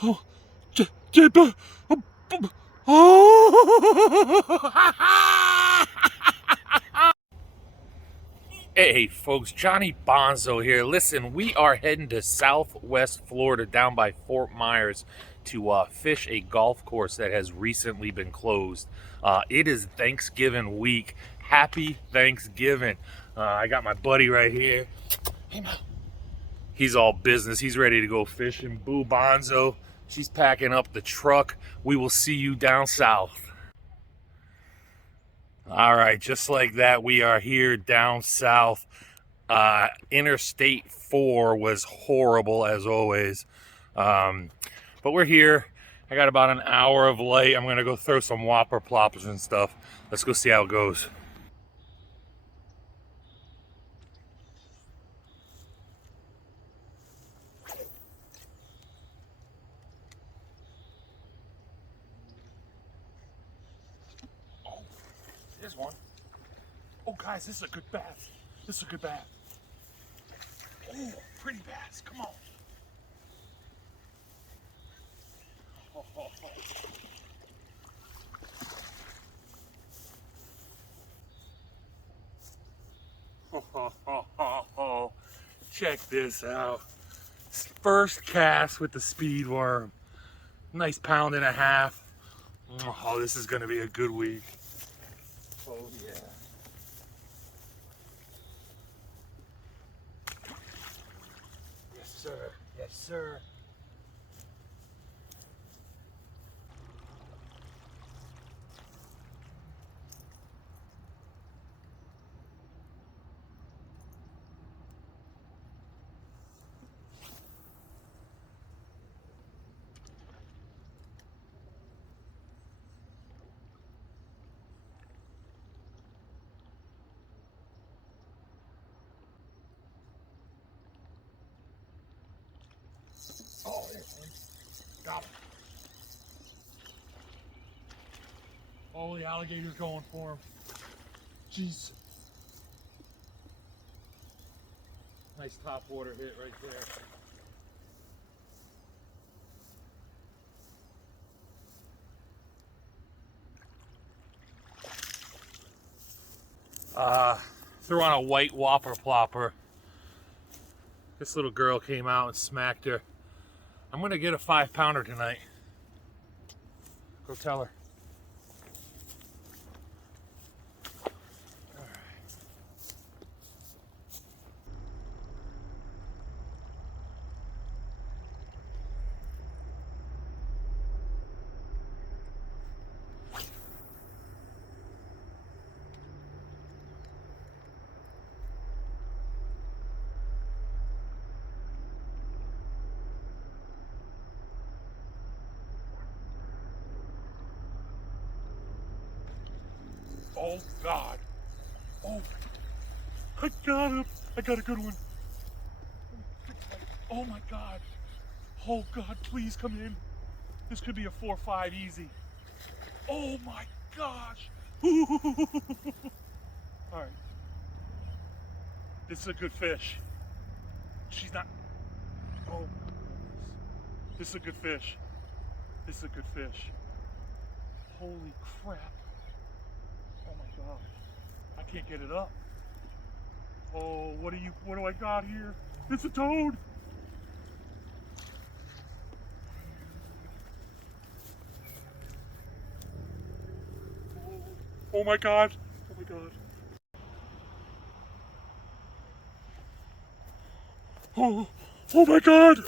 Oh, oh. Hey folks, Jonny Bonzo here. Listen, we are heading to Southwest Florida down by Fort Myers to fish a golf course that has recently been closed. It is Thanksgiving week. Happy Thanksgiving. I got my buddy right here. Hey, man. He's all business. He's ready to go fishing. Boo Bonzo. She's packing up the truck. We will see you down south. All right, just like that, we are here down south. Interstate 4 was horrible as always. But we're here. I got about an hour of light. I'm gonna go throw some whopper ploppers and stuff. Let's go see how it goes. Oh, there's one. Oh guys, this is a good bass. This is a good bass. Oh, pretty bass. Come on. Oh, oh, oh. Check this out. First cast with the speed worm. Nice pound and a half. Oh, this is gonna be a good week. Oh yeah. Yes sir, yes sir. Oh, there's one. Got him. Oh, the alligator's going for him. Jeez. Nice top water hit right there. Threw on a white whopper plopper. This little girl came out and smacked her. I'm gonna get a 5-pounder tonight. Go tell her. Oh God. Oh, I got him. I got a good one. Oh my God. Oh God, please come in. This could be a 4-5 easy. Oh my gosh. All right. This is a good fish. She's not. Oh. This is a good fish. This is a good fish. Holy crap. Oh my God. I can't get it up. Oh, what do I got here? It's a toad. Oh my God. Oh my God. Oh my God.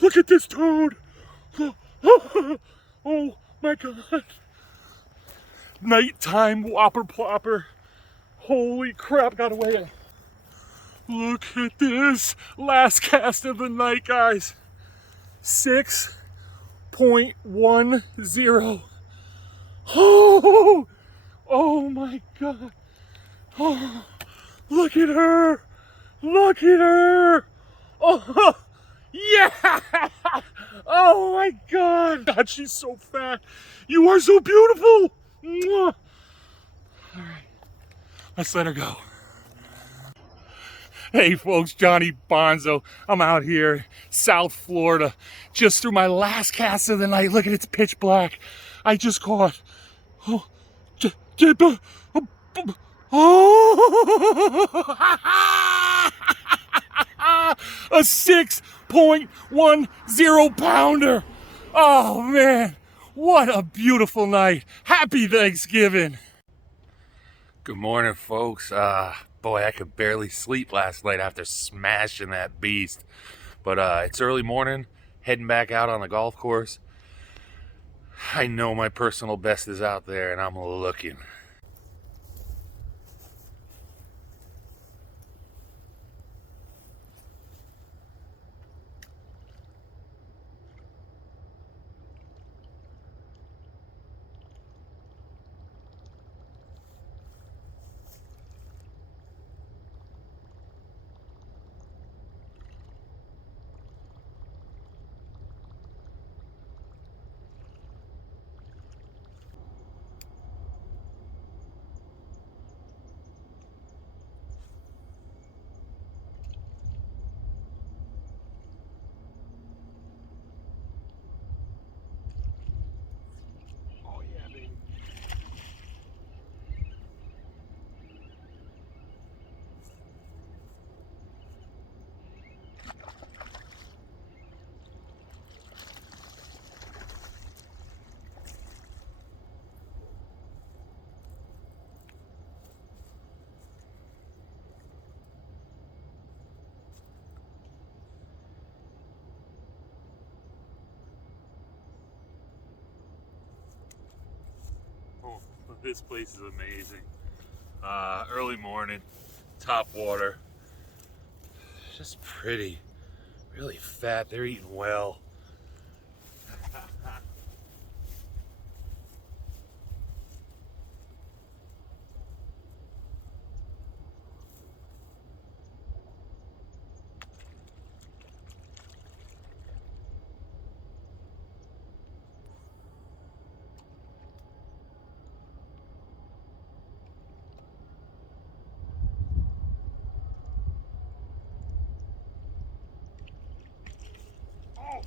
Look at this toad. Oh my God. Nighttime whopper plopper. Holy crap, got away. Look at this. Last cast of the night, guys. 6.10. Oh, oh my God. Oh, look at her. Look at her. Oh, yeah. Oh my God. God, she's so fat. You are so beautiful. Mwah. All right, let's let her go. Hey folks, Jonny Bonzo. I'm out here, South Florida, just through my last cast of the night. Look at it, it's pitch black. I just caught oh, a 6.10 pounder. Oh man, what a beautiful night. Happy Thanksgiving. Good morning, folks. Boy, I could barely sleep last night after smashing that beast. But it's early morning, heading back out on the golf course. I know my personal best is out there, and I'm looking. Oh yeah, baby. Oh, this place is amazing. Early morning, top water. Just pretty, really fat. They're eating well. Oh,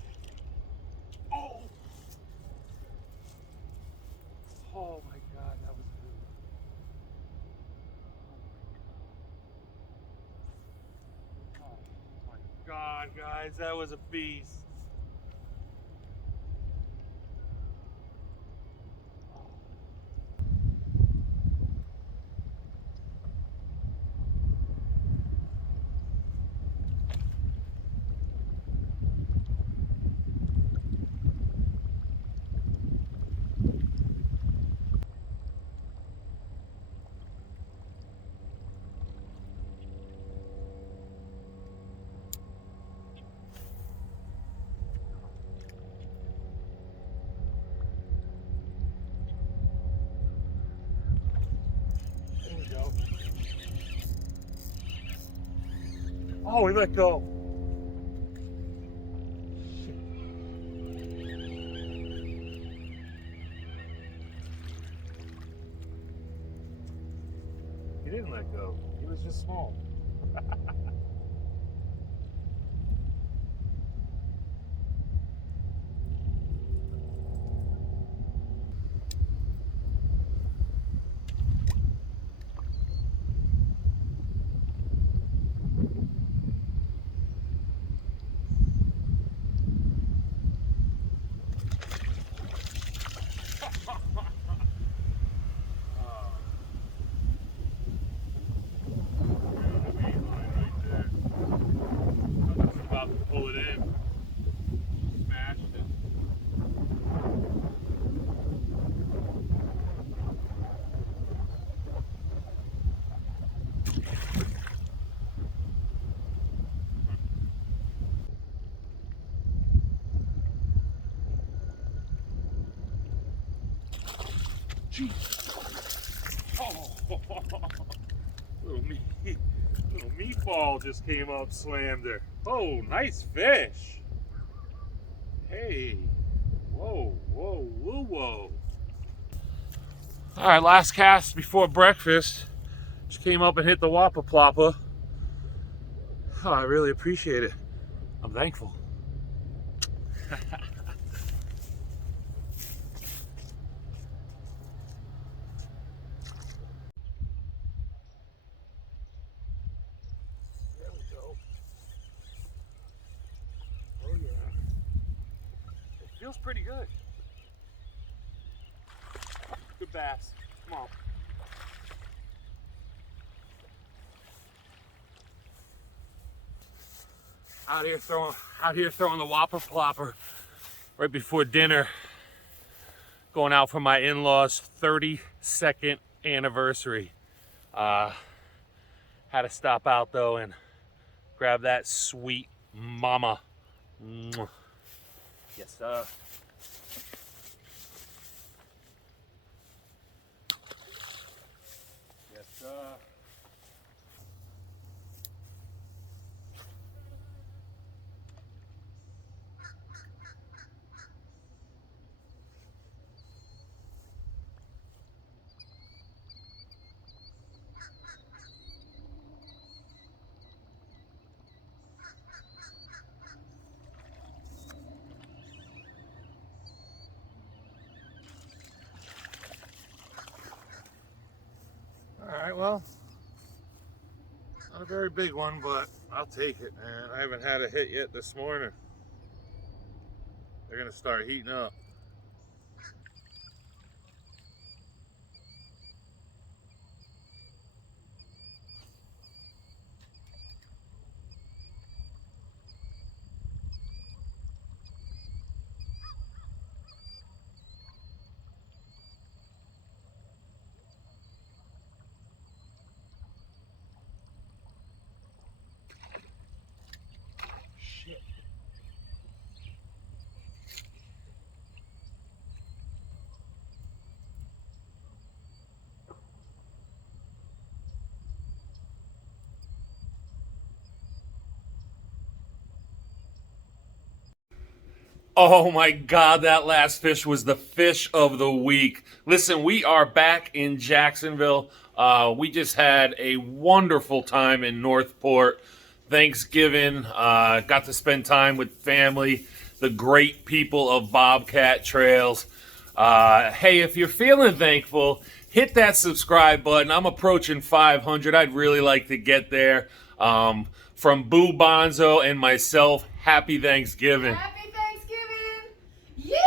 oh, oh my God, that was good. Oh my God, guys, that was a beast. There we go. Oh, we let go. He didn't let go. He was just small. About to pull it in. Smashed it. Oh, little meatball just came up, slammed her. Oh, nice fish. Hey, whoa, whoa, whoa, whoa. All right, last cast before breakfast. Just came up and hit the Wappa Ploppa. Oh, I really appreciate it. I'm thankful. There we go. Oh yeah. It feels pretty good. Good bass. Come on. Out here throwing the whopper plopper right before dinner. Going out for my in-laws' 32nd anniversary. Had to stop out though and grab that sweet mama. Mwah. Yes, sir. Yes, sir. All right, well, not a very big one, but I'll take it, man. I haven't had a hit yet this morning. They're gonna start heating up. Shit. Oh my God, that last fish was the fish of the week. Listen, we are back in Jacksonville. We just had a wonderful time in Northport. Thanksgiving, got to spend time with family, the great people of Bobcat Trails. Hey, if you're feeling thankful, hit that subscribe button. I'm approaching 500. I'd really like to get there. From Boo Bonzo and myself, happy Thanksgiving. Happy Thanksgiving! Yeah!